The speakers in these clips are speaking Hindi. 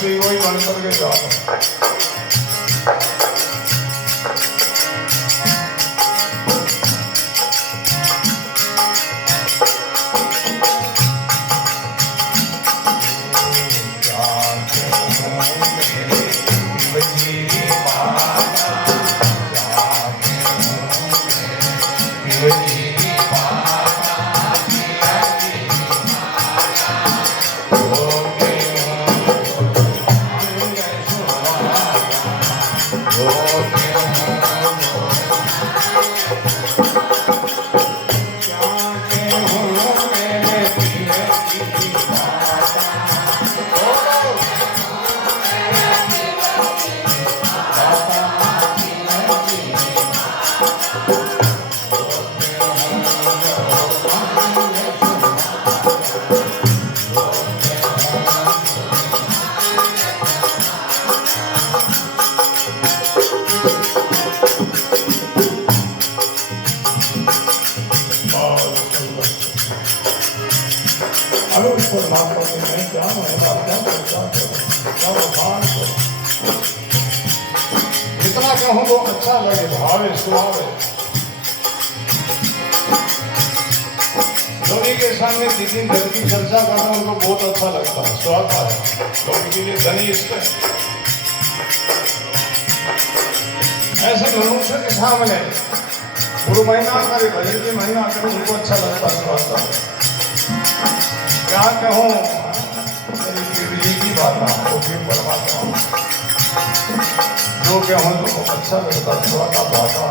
भी वही बन करके जाओ। जितना कहूँ वो अच्छा लगे, भावे सुहावे। लोगों के सामने जितनी धन की चर्चा करना उनको बहुत अच्छा लगता है, सुहाता है। लोगों के लिए धनी इष्ट है। ऐसे मनुष्य के सामने गुरु महिमा करे, भजन की महिमा करे, उनको अच्छा लगता, सुहाता है। क्या कहूँ की बात वो भी परमात्मा जो कहूँ तो अच्छा लगता, सुहाता भाता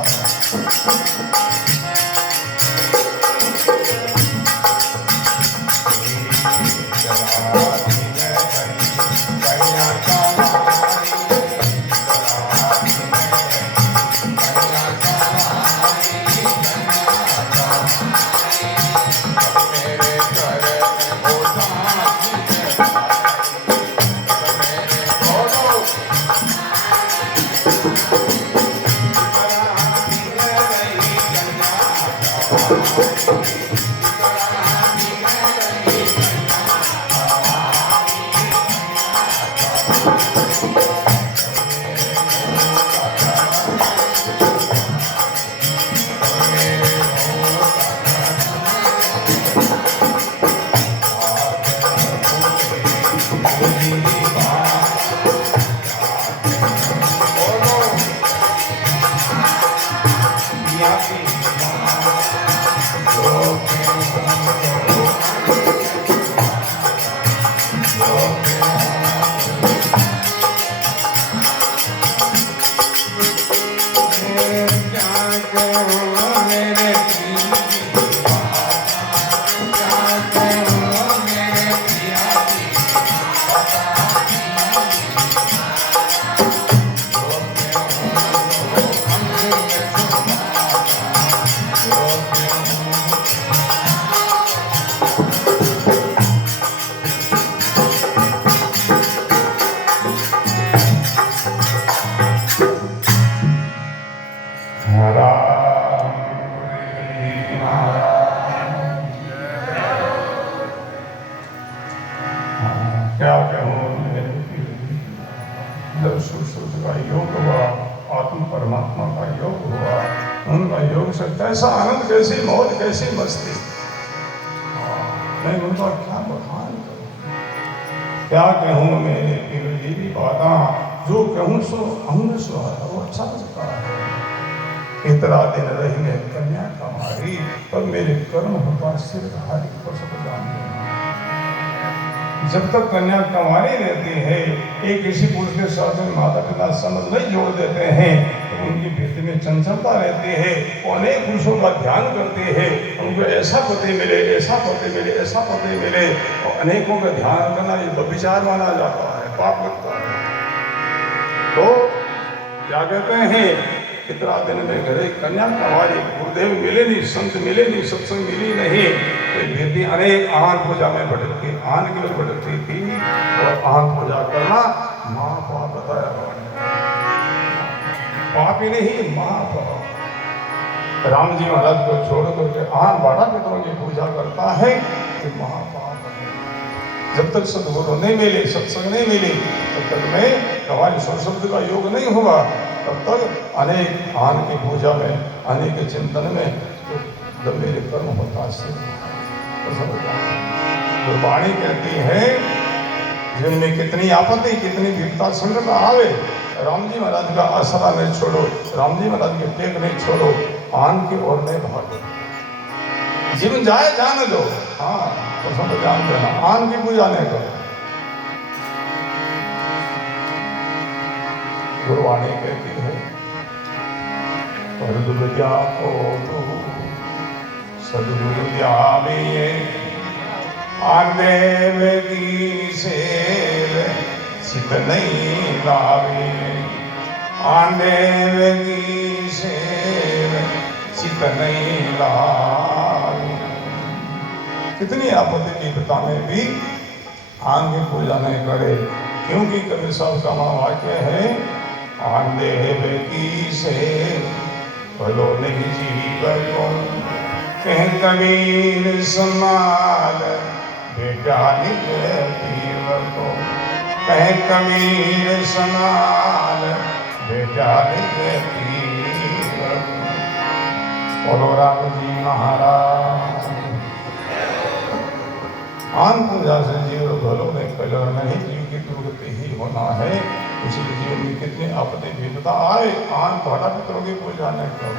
परमात्मा का योग हुआ, उनका योग से कैसा आनंद, कैसी मौज, कैसी मस्ती। मैं उनका क्या बखान करूं, क्या कहूँ मेरे पिगली की बातें, जो कहूँ सो अंग सुहाता, वो अच्छा लगता है। इतना दिन रही मैं कन्याकुमारी, पर मेरे कर्म होता सिरधारी को सब जान लेना। जब तक कन्याकुमारी रहती है, एक किसी पुरुष के साथ में माता पिता संबंध नहीं जोड़ देते हैं, तो उनकी वृत्ति में चंचलता रहती है। वो अनेक पुरुषों का ध्यान करते हैं, उनको ऐसा पति मिले, ऐसा पति मिले, ऐसा पति मिले, और अनेकों का ध्यान करना ये व्यभिचार माना जाता है, पाप लगता है। तो क्या कहते हैं, कितना दिन में घरे कन्याकुमारी, गुरुदेव मिले नहीं, संत मिले नहीं, सत्संग मिली नहीं, तो अनेक आन पूजा में भटकती, आन की ओर भटकती थी। और आन पूजा करना महापाप बताया, पाप ही नहीं महापाप। राम जी महाराज को छोड़ करके आन बाढ़ा पितरों की पूजा करता है, तो महापाप है। जब तक सदगुरु नहीं मिले, सत्संग नहीं मिली, तब तक में हमारी शब्द का योग नहीं हुआ, तब तक अनेक आन की पूजा में, अनेक चिंतन में तो जब मेरे कर्म होता से गुरबाणी कहती है जिनमें कितनी आपत्ति, कितनी विपदा संकट आवे, राम जी महाराज का आसरा नहीं छोड़ो, राम जी महाराज के टेक नहीं छोड़ो, आन की ओर नहीं भागो, जीवन जाए जाने दो। हाँ तो सब जान देना, आन की पूजा नहीं करो। गुरबाणी कहती है पर विद्या को सदगुरु द्यावे आदेव की सेव सित नहीं लावे, आदेव की सेव सित नहीं लावे। कितनी आपत्ति विपदा में भी आन की पूजा नहीं करे, क्योंकि कबीर साहब का महावाक्य है आदेव की सेव भलो नहीं जीवन को, कह कबीर समाल बेटा पीर को, कह कबीर समाल बेटा पीर। बोलो राम जी महाराज। आन पूजा से जीव भलो में कलर नहीं, जीव की दुर्गति ही होना है। इसलिए जीवन में कितनी आपत्ति विपदा आए, आन भाड़ा पितरों की पूजा नहीं करो।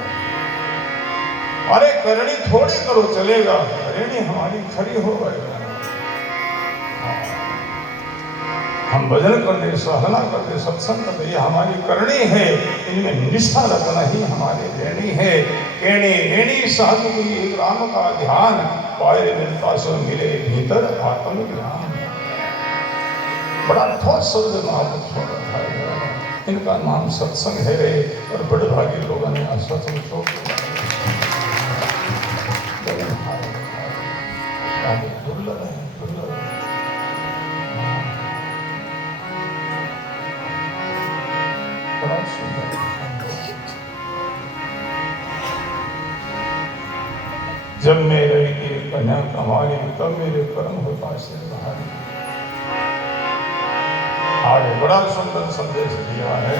अरे करनी थोड़ी करो चलेगा, करनी हमारी खरी हो गए। हम भजन करते, साधना करते, सत्संग करते, ये हमारी करनी है, इनमें निष्ठा रखना ही हमारी लेनी है। केणी एणी साधु की राम का ध्यान, पाए मिलता सो मिले भीतर आत्मज्ञान। बड़ा ठोस शब्द महापुरुषों ने बताया, इनका नाम सत्संग है और बड़े भागी लोगों ने सत्संग छोड़ दिया। दुर्लभ है, दुर्लभ है। बड़ा सुंदर। जब मेरे ये कन्या कमाली, तब मेरे कर्म होता से भारी। आगे बड़ा सुंदर संदेश दिया है।